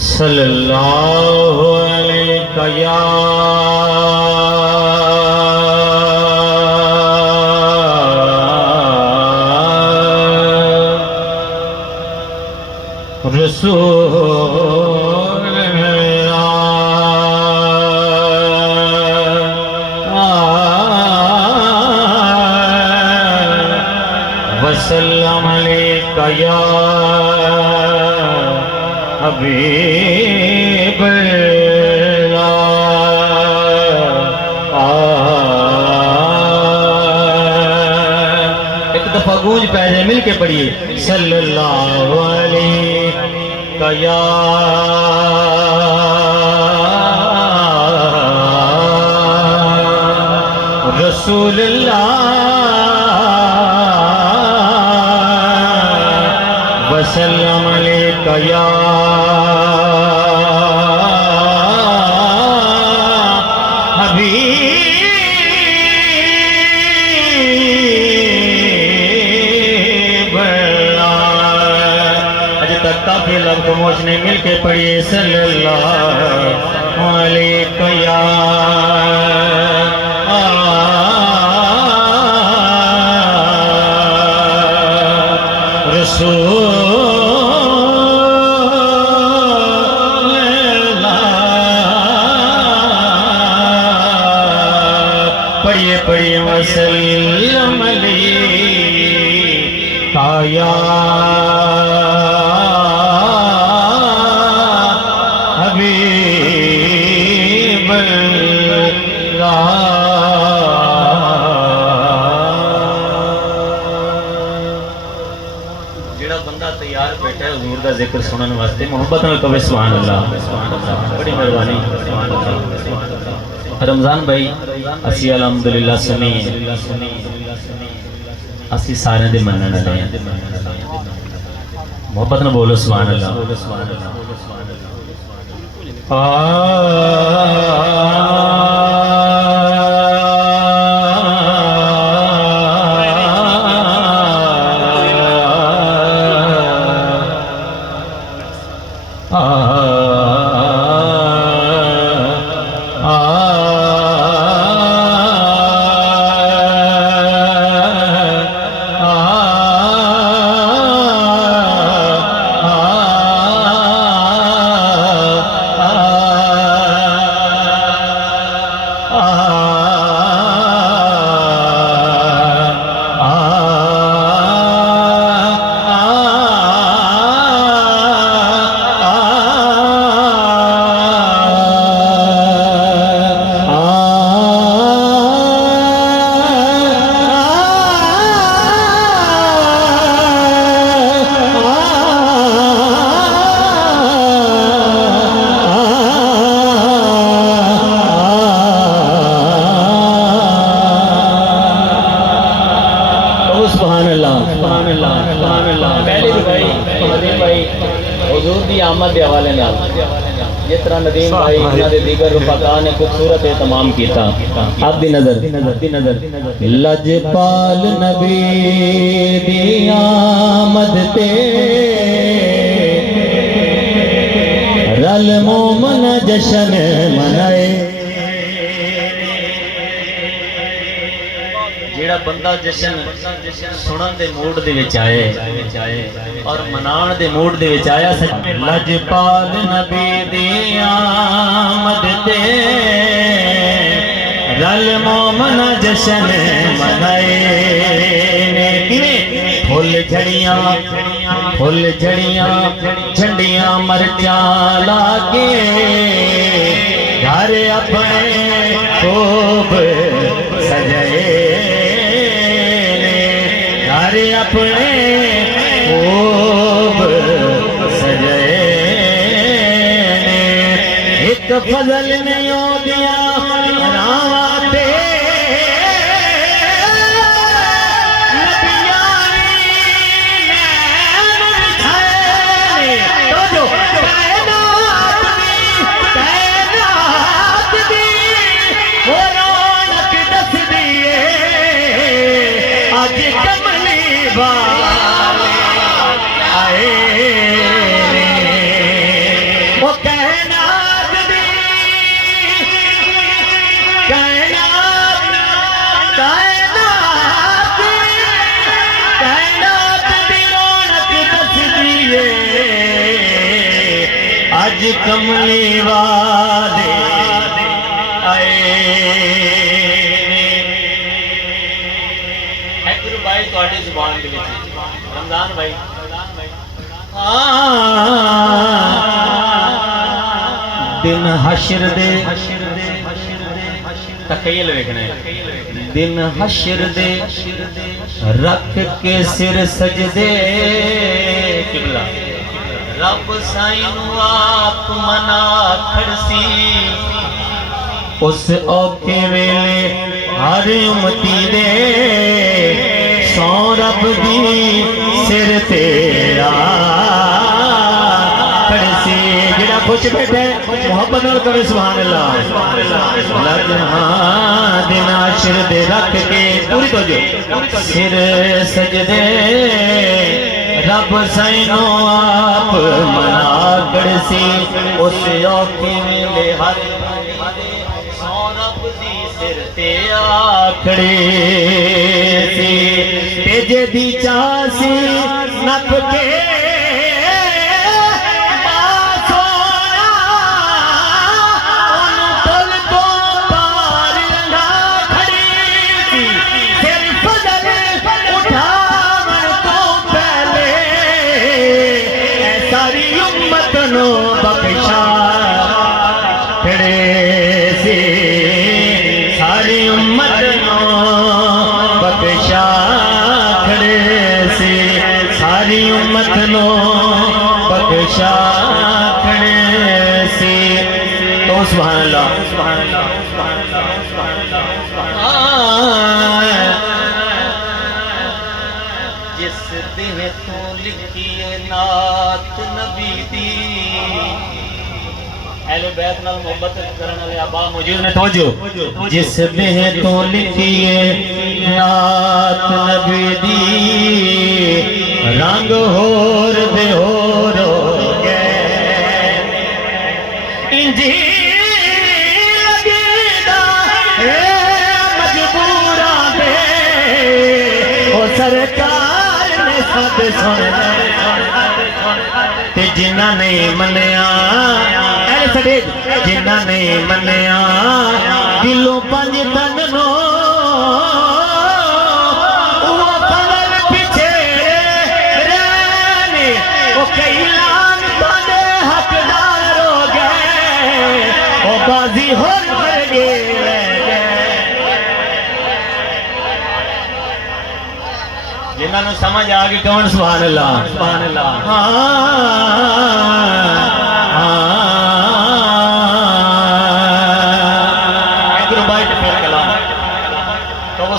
सल्लल्लाहु अलैहि या रसूल वसल्लम अलैका या हबीब एक दफा गूंज पै जाए, मिल के पढ़िए सल्लल्लाहु अलैका या रसूलल्लाह वसल्लम अलैका या काफी लग खामोश नहीं, मिल के पढ़िए सल्लल्लाहु अलैहि या रसूलल्लाह। पढ़िए पढ़िए वसल्लम अलैका या का जिक्र सुनने वास्ते मोहब्बत नाल कवे सुभान अल्लाह, बड़ी मेहरबानी। रमजान भाई असी अलहमदुलिल्लाह सुनी असी सारे दे मनने वाले हैं, मोहब्बत नाल बोलो सुभान अल्लाह। आमद के हवाले जिस तरह नदीम भाई इन्हां दे दीगर रुफाका ने खूबसूरत तमाम किया। अब दी नजर लजपाल नबी दी आमद ते रल मोमन जशन मनाए। जेड़ा बंदा जशन सुनन दे मूड दे विच आए और मनाउण दे मूड दे विच आया, लजपाल नबी दी आमद ते रल मोमन जशन मनाए। फुल झड़ियां झंडियां मरचा लाके घर अपने खूब सजाए, घर अपने खूब सजाए। एक फजल नहीं हो दिया रावाते अज कमली वाले आए है गुरु भाई ਤੁਹਾਡੀ ਜ਼ੁਬਾਨ ਦੇ ਵਿੱਚ रमजान भाई दिन हशर दे तखय्युल वेखना है दिन हशर दे रख के सिर सजदे किबला रब साईं नू आप मना खड़सी उस औखे वेले हर उम्मती दे सौ रब दी सिर ते खड़सी जेड़ा खुश बैठे मोहब्बत नाल करे सुभान अल्लाह दिन आशिर दे रख के पूरी तो जो सिर सजदे रब साईं आप मना खड़सी उस औखे वेले हर सौ रब दी सिर ते आखड़े सी तेजे दी चासी नप के बख्शा खड़े से सारी उम्मत नो बख्शा खड़े से सारी उम्मत नो बख्शा खड़े से तो सुभान अल्लाह जिस दिन तो लिखिए नात नबी दी अहले बैत नाल मोहब्बत करने वाले आबा मौजूद ने तवज्जो जिस देह तो लिखिए नात नबी दी रंग होर दे होर हो गए इंजी लगदा ए मजबूरा दे ओ सरकार ने सब सुन ते जिन्ना नहीं मन्या जिन्ना नहीं मन्या दिलों पंज तन नो पिछे रहने वो कई लान बड़े हकदार हो गए वो बाजी हो गए जिन्होंने समझ आ गई कौन सुभान अल्लाह सुभान अल्लाह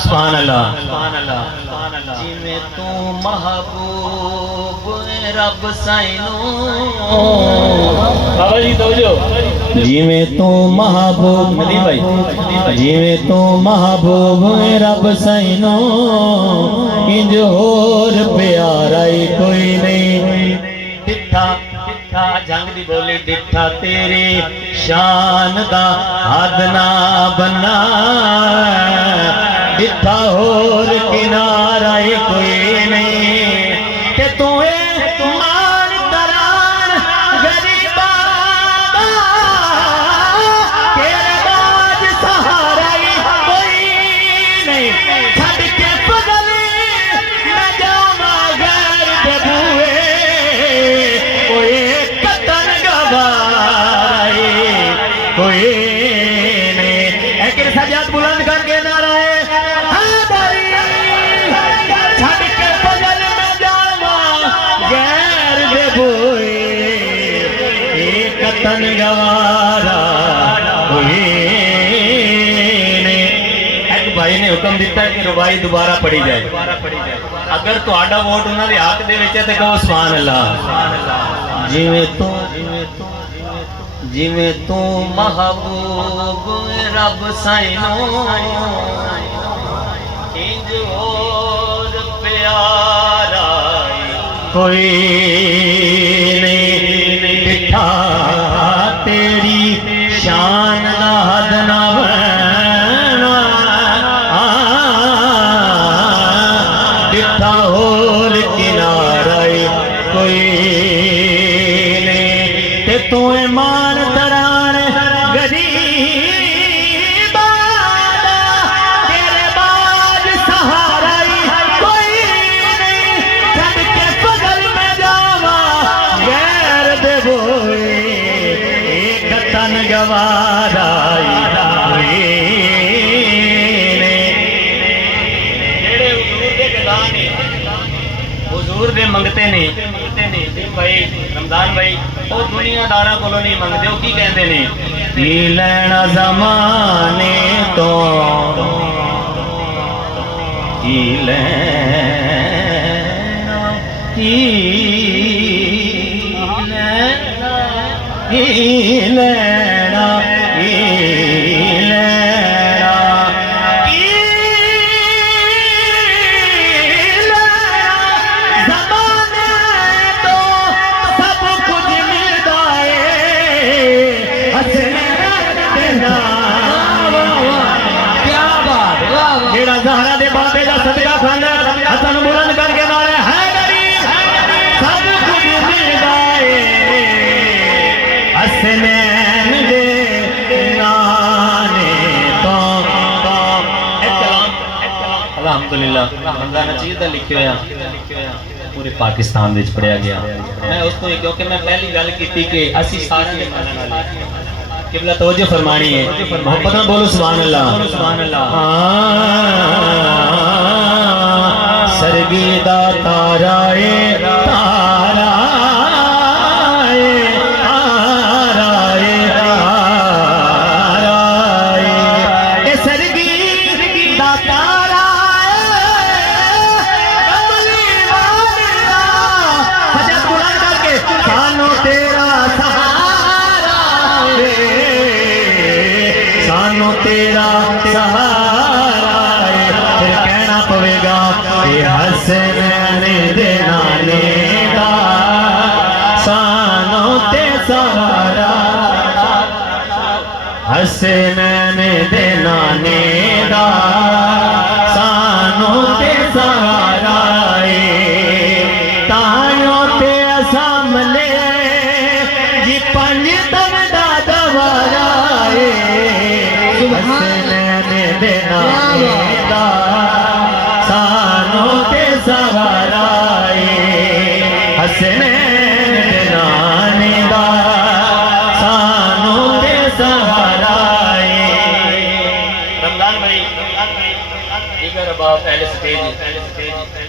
सुभान अल्लाह जिमें तू महबूब रब साईं बाबा जी तवज्जो जिमें तू महबूब नदीम भाई जिमें तू महबूब रब साईं इंज होर प्यारा कोई नहीं डिठा डिठा जंग दी बोली डिठा तेरी शान दा हद ना बना डिठा होर किनारा कोई नहीं के तू मान दरान गरीबा तेरे बाज सहारा कोई नहीं छड़ के बदल मैं जावा गैर दे बूए कोई कतन गवारा कोई नहीं एक सजाद बुलंद करके नारा है कतन गवारा एक भाई ने हुक्म दिता कि रुबाई दोबारा पढ़ी जाए अगर तुहाडा वोट उन्होंने हक दे विच है तो कहो सुभान अल्लाह जिवें तू महबूब रब साईं इंज होर प्यारा कोई नहीं डिठा तेरी शान दा हद ना डिठा होर किनारा कोई नहीं ते तू गवाराई हुजूर दे मंगते ने भाई रमजान भाई वो दुनियादारा को नहीं मंगते वो की कहते ने की लेना जमाने तो की लेना की लेना ज़हरा दे बाबे दा सदका खाना हसन बुलंद करके नारे है गरीब सब कुछ मिल जाए हसनैन दे नाने तो अल्हम्दुलिल्लाह रमजान चीज दा लिखे होया पूरे पाकिस्तान विच पढ़िया गया मैं उस तो क्योंकि मैं पहली गल कीती कि असी सारे दे मनन वाले किबला तवज्जो फरमानी है मोहब्बत में बोलो सुभान अल्लाह सरगीदा ताराए ताराए ताराए ताराए ए सरगीदा ताराए कमली वालिया सजद बुलंद करके सानो तेरा सानो तेरा सहारा फिर कहना पवेगा ये हसनैन दे नाने दा सानो ते सहारा हसनैन दे नाने दा सानो ते सहारा तायो ते सामले जी पंज तन दा दवारा हसनैन दे नाने दा सानो ते सहारा हसनैन दे नाने दा सानो ते सहारा रमजान भाई इधर बाप पहले स्टेज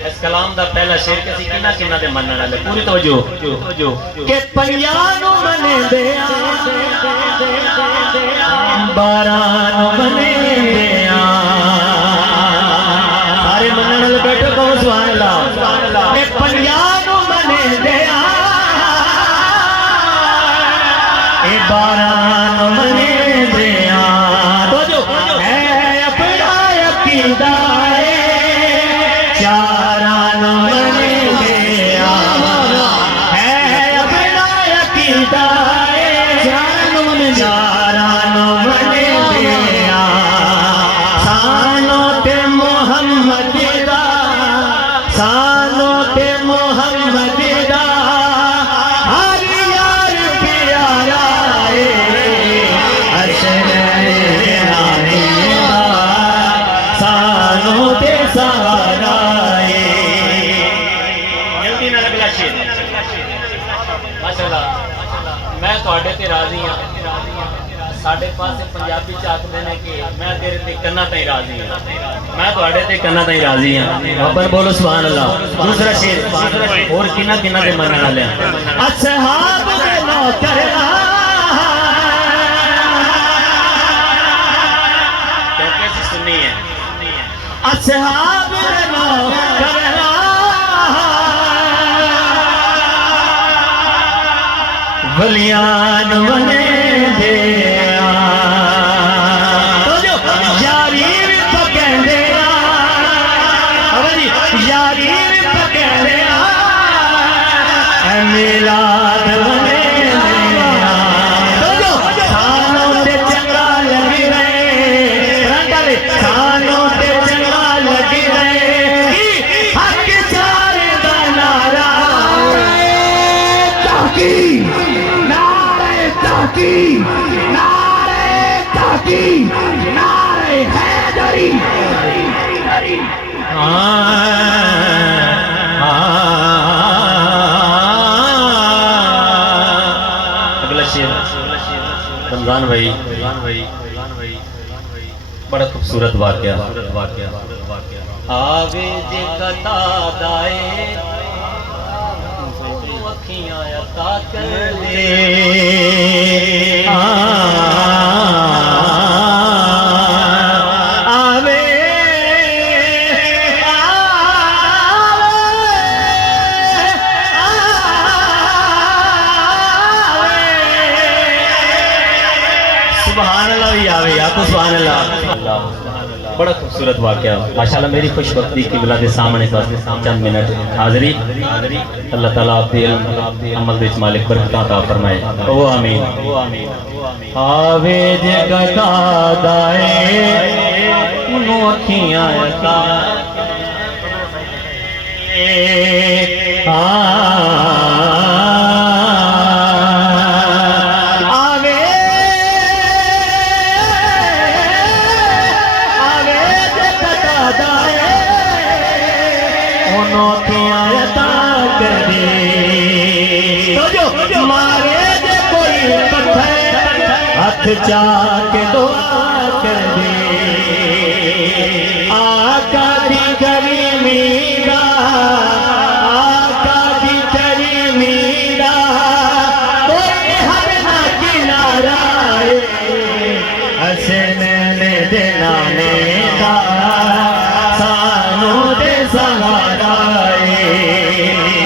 इस कलाम दा पहला शेर किसी किन्ना किन्ना दे मनन वाले पूरी तवज्जो के पंजां नु मने दे बारान मने दे सारे मनन वाले बैठो कहो सुभान अल्लाह के पंजां नु मने दे ए बारान मने दे तवज्जो है अपना अकीदा चारान मने दे है अपना अकीदा चारान मने दे सानो ते मोहम्मद दा सानो ते मोहम्मद दा हर यार प्यारा हसनैन सानो ते सहारा जल्दी ना अगला शेर माशाअल्लाह मैं थोड़े ते राजी हां साढ़े पासे पंजाबी च आखदे ने कि मैं तेरे ते कन्ना ताई राजी हां मैं थोड़े ते कन्ना ताई राजी हां अब्बर बोलो सुभान अल्लाह दूसरा शेर और किन्ना किन्ना दे मनन वाले असहाब दे नौकर कैसे सुननी है असहाब दे नौकर वलियान बने दे यारी पकड़े यारी पकड़े मिलाद बने सानों ते चंगा लगी रहे सानों ते चंगा लगी रहे हक सारे दा नारा ताकी नारे हैदरी रिजवान भाई बड़ा खूबसूरत वाकया आवे जे कता दाए अखियां अता कर दे बड़ा खूबसूरत वाकया माशाल्लाह मेरी खुशबख्ती की बिला के सामने बस चंद मिनट हाजिरी अल्लाह ताला आपके अमल विच मालिक बरकत अता फरमाए ओ आमीन आवे जे गदा दाए उनु अखियां अता हाथ जाके दुआ कर दे आका दी करीमी दा आका दी करीमी दा कोई हद ना किनारा हसन ने देना ने दा सानू दे सहारा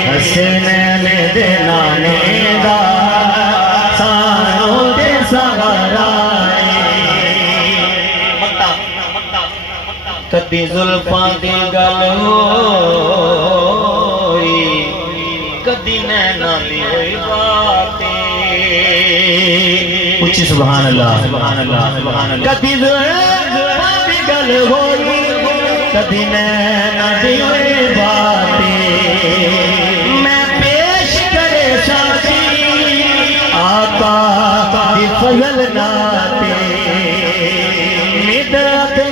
हसन ने देना ने दा कदी जुल्फां दी गल होई कदी नैना दी होई बातें उच्ची सुभान अल्लाह कदी जुल्फां दी गल होई कदी नैना दी होई बातें मैं पेश करे साथी आका दी फजल नाते निदरत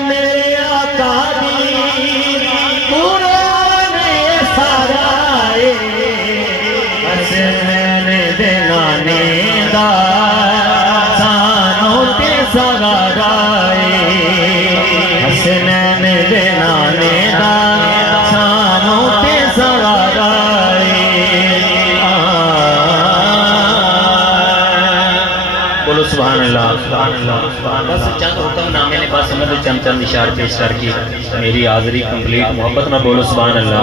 हसनैन देना ने दा सानू ते सगाराए बोलो सुभान अल्लाह बस चंद हुक्मनामे ने बस उन्होंने चंद इशार पेश करके मेरी हाजिरी कंप्लीट मोहब्बत में बोलो सुभान अल्लाह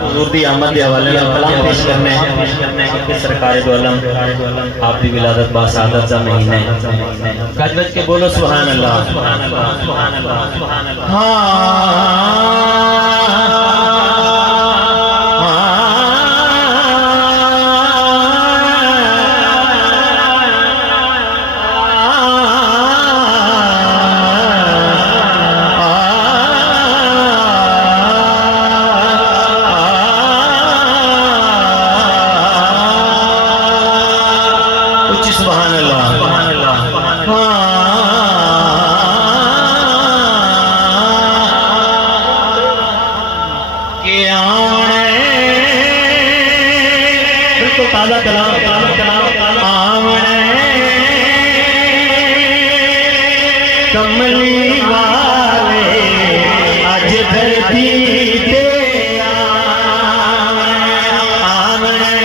हुजूर दी आमद के हवाले नाल कलाम पेश करने हैं कि सरकार दो आलम आप दी विलादत बा सादत दा महीना है गज के बोलो सुभान अल्लाह हां ताज़ा कलाम आमने कमली वाले अज धरती ते आमने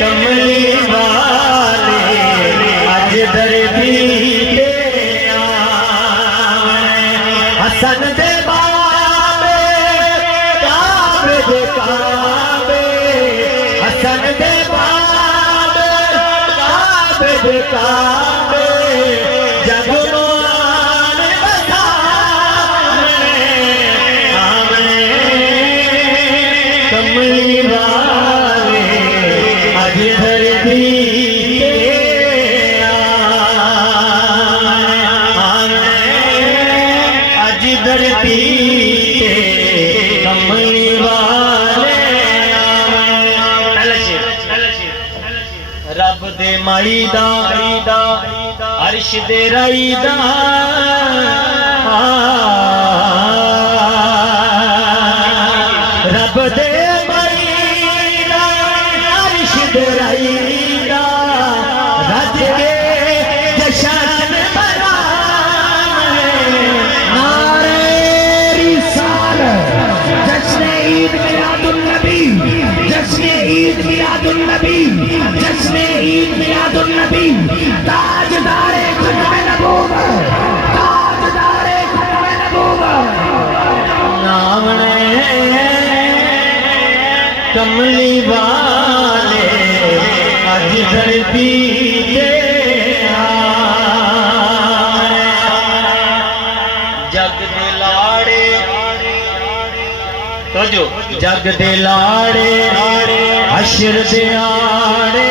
कमली वाले अज धरती ते हसन दे बाबे काबे दे काबे हसन दे बाबे काबे दे काबे जगमान बसाने आमने कमली वाले अज धरती धरती कमली वाले रब दे माई दा अर्श दे राई दा रब दे माई दा अर्श दे राई दा नबी, जश्न ईद मिलादुन नबी, ताजदारे खत्म नबूवत, ताजदारे खत्म नबूवत। नामने कमली वाले अज धरती पे जग दे लाड़े तो जो जग दे लाड़े अशर दे आड़े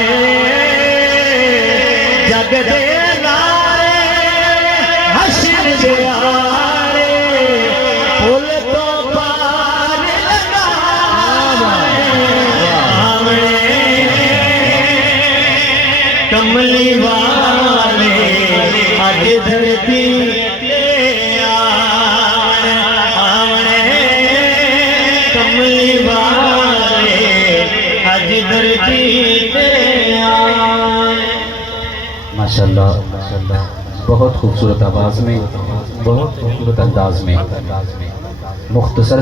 जग दे लाड़े अशर दे आड़े पुल तो पार लगा कमली वाले आज धरती पे आवणे कमली वाले आज धरती पे माशाल्लाह माशाल्लाह, बहुत खूबसूरत आवाज में, बहुत खूबसूरत अंदाज में, मुख्तसर